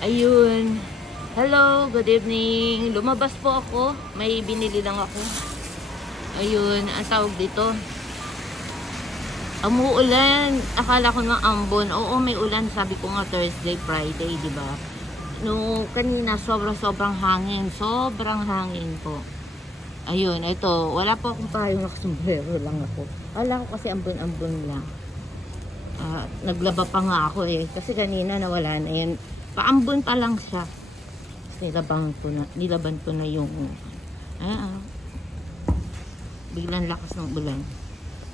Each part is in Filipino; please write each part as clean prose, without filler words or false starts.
Ayun. Hello, good evening. Lumabas po ako. May binili lang ako. Ayun, ang tawag dito. Umuulan. Akala ko ng ambon. Oo, may ulan. Sabi ko nga Thursday, Friday, di ba? No, kanina sobrang hangin. Sobrang hangin po. Ayun, ito. Wala po akong payong, nakasombrero lang ako. Akala ko kasi ambon-ambon lang. Naglaba pa nga ako eh. Kasi kanina nawala na yan. Paambon pa lang siya. Nilaban ko na yung biglang lakas ng ulan.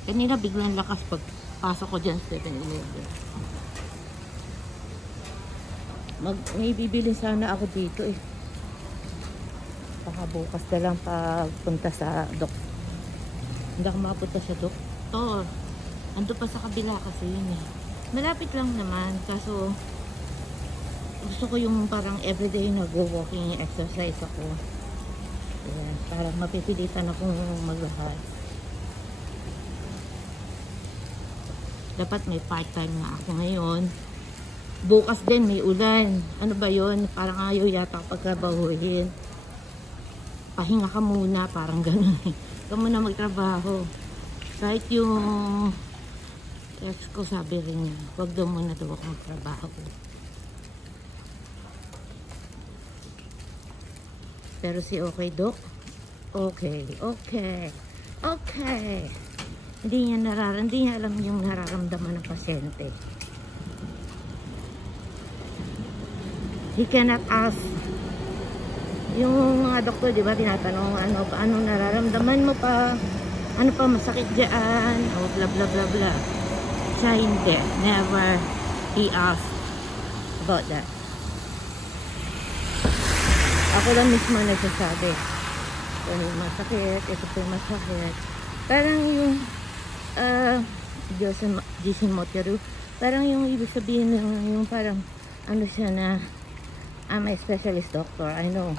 Kanina biglang lakas pag pasok ko dyan 7-Eleven. May bibili sana ako dito eh. Baka bukas na lang papunta sa hindi ako makapunta sa doktor. Ando pa sa kabila kasi yun eh. Malapit lang naman, kaso gusto ko yung parang everyday nag-walking exercise ako. Ayan, parang mapipilitan akong maglakad. Dapat may part-time nga ako ngayon. Bukas din may ulan. Ano ba yun? Parang ayaw yata pagkabahuhin. Pahinga ka muna, parang gano'n. Huwag ka muna magtrabaho. Kahit yung ex ko sabi rin, huwag daw muna daw ako magtrabaho. Pero si okay, Doc? Okay. Hindi niya alam yung nararamdaman ng pasyente. He cannot ask. Yung mga doktor, di ba, tinatanong, anong nararamdaman mo pa? Ano pa masakit dyan? O bla bla bla bla. Siya hindi. Never he asked about that. Ako lang mismo nagsasabi. Ito yung masakit, ito po yung masakit. Parang yung Jason Moteru, parang yung ibig sabihin yung parang ano siya na I'm a specialist doctor, I know.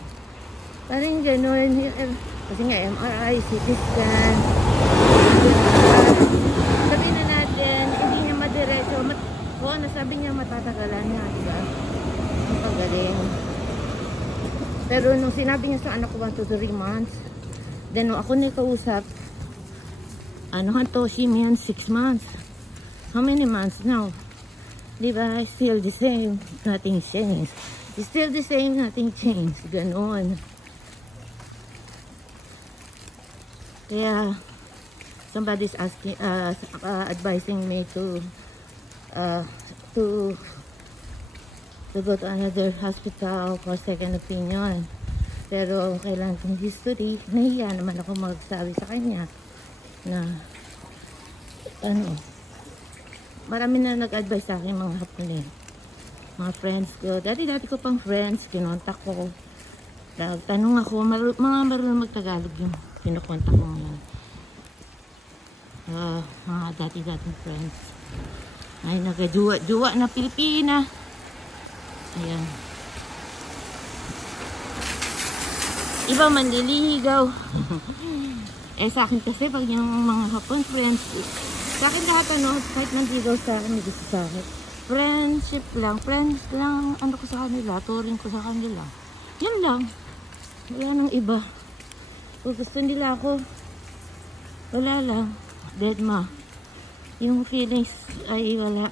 Parang gano'n. Kasi nga MRI, CT scan. Sabihin na natin, hindi niya madiretso. Nasabi niya matatagalan niya, diba? Ang pagaling. Pero nung sinabi niya sa anak ko 1 to 3 months, then nung ako nakausap, she means 6 months. How many months now? Diba? Still the same. Nothing changed. It's still the same. Nothing changed. Ganon. Kaya, somebody's asking, advising me to go to another hospital for second opinion. Pero kailangan kong history. Nahiya naman ako magsabi sa kanya na marami na nag-advise sa akin mga hapon eh. Mga friends ko. Dati ko pang friends, kinontak ko. Tanong ako, mga marunong magtagalog yung kinukontak ko ngayon. Mga dati-dating friends. Ay, nagkajuwa na Pilipina. Ayan. Iba manliligaw. Sa akin kasi pag yung mga hapon friends, sa akin lahat kahit nanligaw sa akin, may gusto sa akin. Friendship lang, friends lang, ko sa kanila, turing ko sa kanila. Yan lang. Wala nang iba. Kung gusto nila ako, wala lang. Dead ma. Yung feelings ay wala.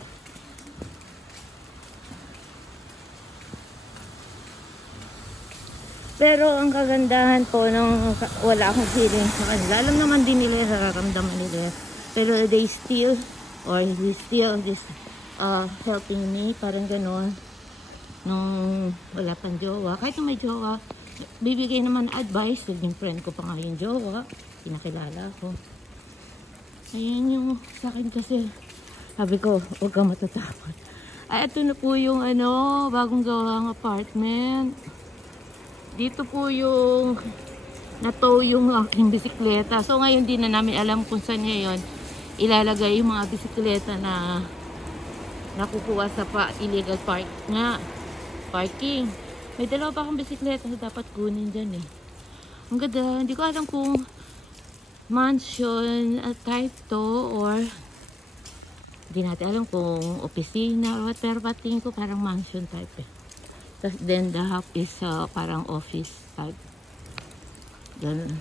Pero ang kagandahan po nung wala akong feelings sa kanila, alam naman din nila yung nararamdaman nila. Pero they still helping me, parang gano'n. Nung wala pang jowa, kahit nung may jowa, bibigay naman advice. Yung friend ko pa nga yung jowa, pinakilala ko. Ayan yung sa akin kasi, sabi ko, huwag kang matatakot. Ay, ito na po yung bagong gawang apartment. Dito po yung na-tow yung aking bisikleta. So ngayon din na namin alam kung saan niya yun ilalagay yung mga bisikleta na nakukuha sa illegal parking. May dalawa pa akong bisikleta na dapat kunin dyan eh. Ang ganda. Hindi ko alam kung mansion type to or hindi natin alam kung opisina or what, pero tingin ko parang mansion type eh. Tapos then the half is parang office type. Ganun.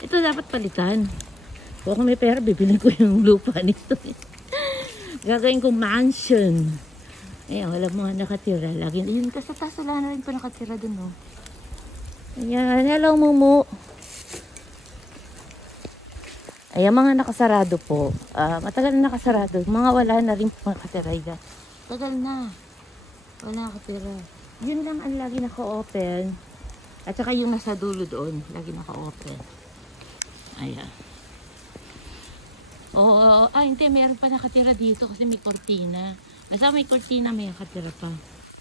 Ito dapat palitan. Kung ako may pera, bibili ko yung lupa nito. Gagawin kong mansion. Ayan, wala mga nakatira. Lagi, yun, kasi taas wala na rin pa nakatira dun, oh. Ayan, hello, Mumu. Ayan, mga nakasarado po. Matagal na nakasarado. Mga wala na rin po nakatira. Tagal na. Wala nakatira. Yun lang ang lagi naka-open. At saka yung nasa dulo doon, lagi naka-open. Ayan. Oo, hindi, meron pa nakatira dito kasi may kortina. Basta may kortina, may nakatira pa.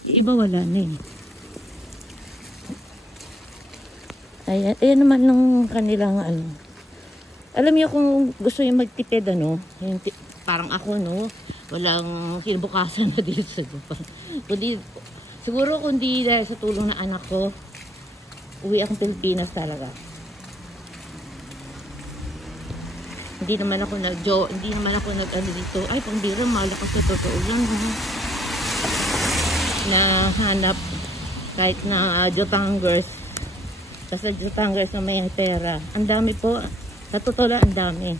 Yung iba wala na eh. Ayan naman nung kanilang ano. Alam niyo kung gusto yung magtipid ano, yung parang ako no, walang kinabukasan na dito sa Japan. Siguro kundi dahil sa tulong ng anak ko, uwi akong Pilipinas talaga. Hindi naman ako nag-ano dito. Ay, pambira, malakas sa totoo lang. Nahanap kahit na Jotangers. Kasi Jotangers na may pera. Ang dami po. Sa totoo lang, ang dami.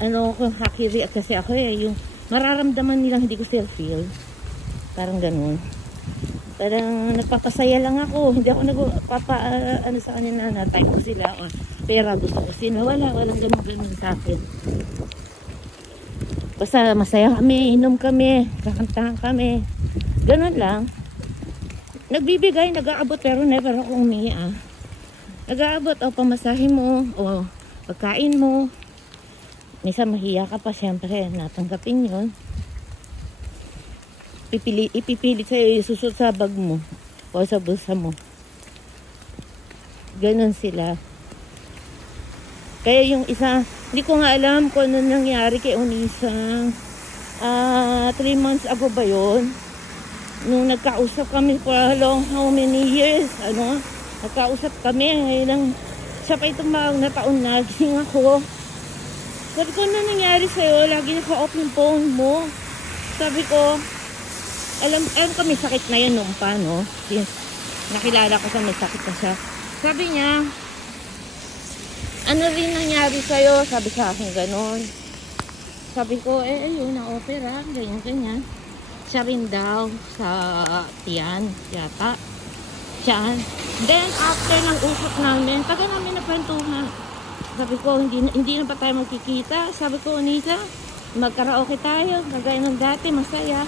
Ano, kung hakiri kasi ako yung mararamdaman nilang hindi ko still feel. Parang ganun. Parang nagpapasaya lang ako. Hindi ako ano sa kanila na type ko sila. O, pera gusto ko sila. Walang ganun sa akin. Basta masaya kami, inom kami, kakantahan kami. Ganun lang. Nagbibigay, nag-aabot pero never ako umiya. Nag-aabot o pamasahe mo o pagkain mo. Minsan mahiya ka pa, syempre natanggapin yun. Ipipilit sa'yo, isusot sa bag mo o sa bulsa mo. Ganon sila. Kaya yung isa, hindi ko nga alam kung ano nangyari kay Unisa. 3 months ago ba yun? Nung nagkausap kami for how many years, nagkausap kami, ngayon lang, siya pa itong mga taon na, gising ako. Sabi ko, ano nangyari sa'yo? Lagi naka-off yung phone mo. Sabi ko, alam ko may sakit na yan noong pa, no? Nakilala ko sa may sakit na siya. Sabi niya, ano rin nangyari sa'yo? Sabi sa akin, ganon. Sabi ko, ayun, na-opera, ganyan. Siya rin daw sa tiyan, yata. Siyan. Then, after ng usap namin, taga namin naprentuhan. Sabi ko, hindi na pa tayo magkikita. Sabi ko, Unisa, magkaraoke tayo. Kagaya ng dati, masaya.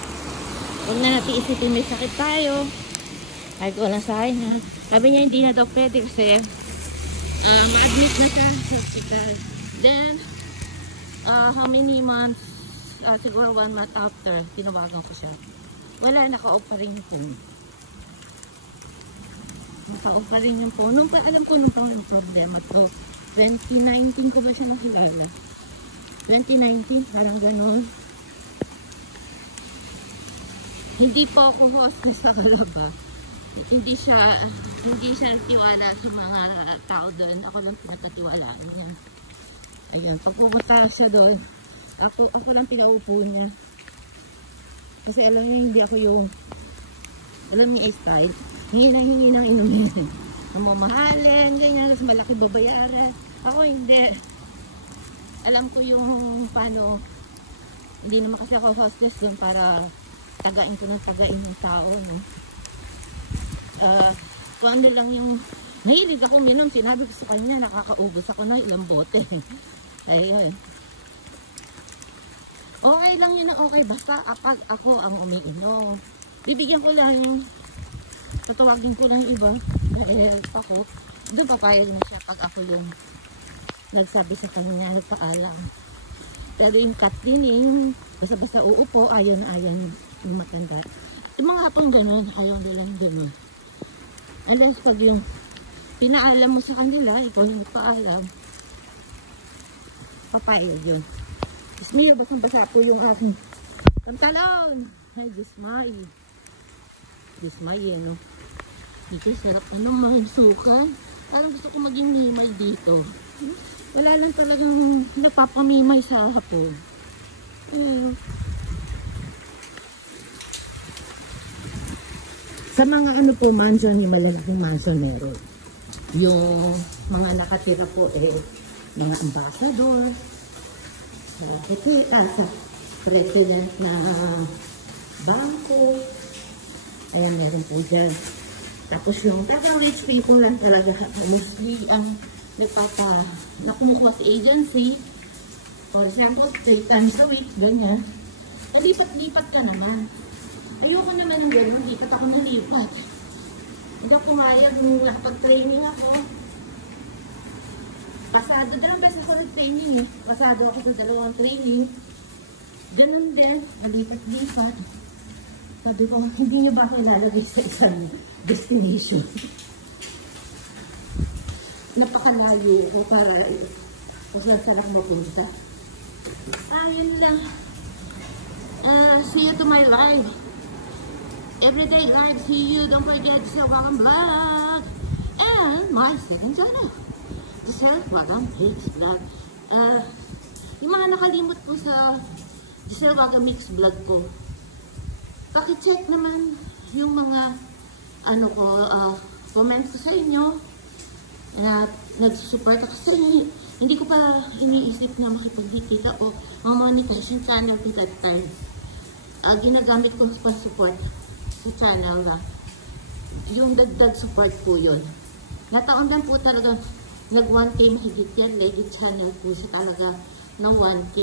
Huwag na natin isipin may sakit tayo. Kahit walang sahay na. Sabi niya, hindi na daw pwede kasi ma-admit na siya sa hospital. Then, how many months? Siguro 1 month after, tinawagan ko siya. Wala, naka-off pa rin yung phone. Naka-off pa rin yung phone. Alam ko nung pa yung problema to. 2019 ko ba siya nakilala? 2019, parang ganun. Hindi po ako hostess sa Kalaba. Hindi siya tiwala sa mga tao doon. Ako lang pinagkatiwalaan niya. Ayun, pag pumunta siya doon, ako lang pinaupo niya. Kasi alam niya, hindi ako yung, alam niya style. Hingi ng inumin. Mamahalin, ganyan, mas malaki babayaran. Ako hindi. Alam ko yung paano, hindi naman kasi ako hostess doon para tagain yung tao, no? Kung ano lang yung mahilig ako minom, sinabi ko sa kanya, nakakaubos ako na ilang bote. Ayun. Okay lang yun na okay, basta ako ang umiinom. Bibigyan ko lang, tatawagin ko lang iba, dahil ako, doon papayag na siya pag ako yung nagsabi sa kanya, nagpaalam. Pero yung cut din, yung basta-basta uupo, ayaw yung matanda. Yung mga hapang ganun, ayaw nilang ganun. Unless pag yung pinaalam mo sa kanila, ikaw yung nagpaalam, papayag yun. Ismir, basang-basa po yung aking pantalon. Ay, dismay. Dismay, ano. Dito, sarap mga suka. Parang gusto ko maging mimay dito. Wala lang talagang napapamimay sa hapon. Sa mga ano po, mansion, yung malaging mansion meron. Yung mga nakatira po mga ambassador, sa president na bangko, meron po dyan. Tapos yung talagang rich people lang talaga, mostly ang nakumukuha sa agency. For example, 3 times a week, ganyan. Lipat-lipat ka naman. Ayoko naman ng gano'n, lipat ako nalipat. Hindi ako pumayag nung nakapag-training ako. Pasado, 2 beses ako nag-training Pasado ako sa 2 training. Ganun din, nalipat-lipat. Sabi ko, hindi nyo ba ako ilalagay sa isang destination? Napakalayo ko para kung saan ako mapunta. Yun lang. See you to my live. Everyday live, see you. Don't forget to Wagang Vlog. And my second channel. Giselle Wagang Mix Vlog. Yung mga nakalimot po sa Giselle Wagang Mix Vlog ko, pakicheck naman yung mga comment ko sa inyo na nagsusupport ako sa inyo. Hindi ko pa iniisip na makipagkita o mamonetize yung channel ko that time. Ginagamit ko pa support sa channel na yung dagdag support po yun. Nataon lang po talaga nag 1K mahigit yan. Legit channel po siya talaga ng 1K.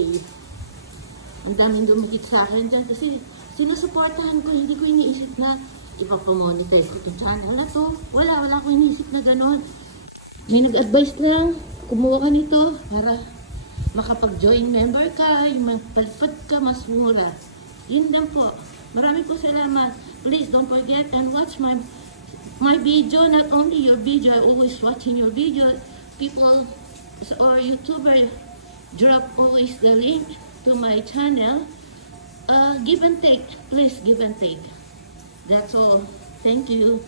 Ang daming dumikit sa akin dyan kasi sinusuportahan ko. Hindi ko iniisip na ipapamonetize ko itong channel na to. Wala ko iniisip na gano'n. May nag-advise lang, kumuha ka nito para makapag-join member ka, magpalipad ka, mas mura. Yun lang po. Marami po salamat. Please don't forget and watch my video, not only your video, I always watching your video. People or YouTuber drop always the link to my channel. Give and take. Please give and take. That's all. Thank you.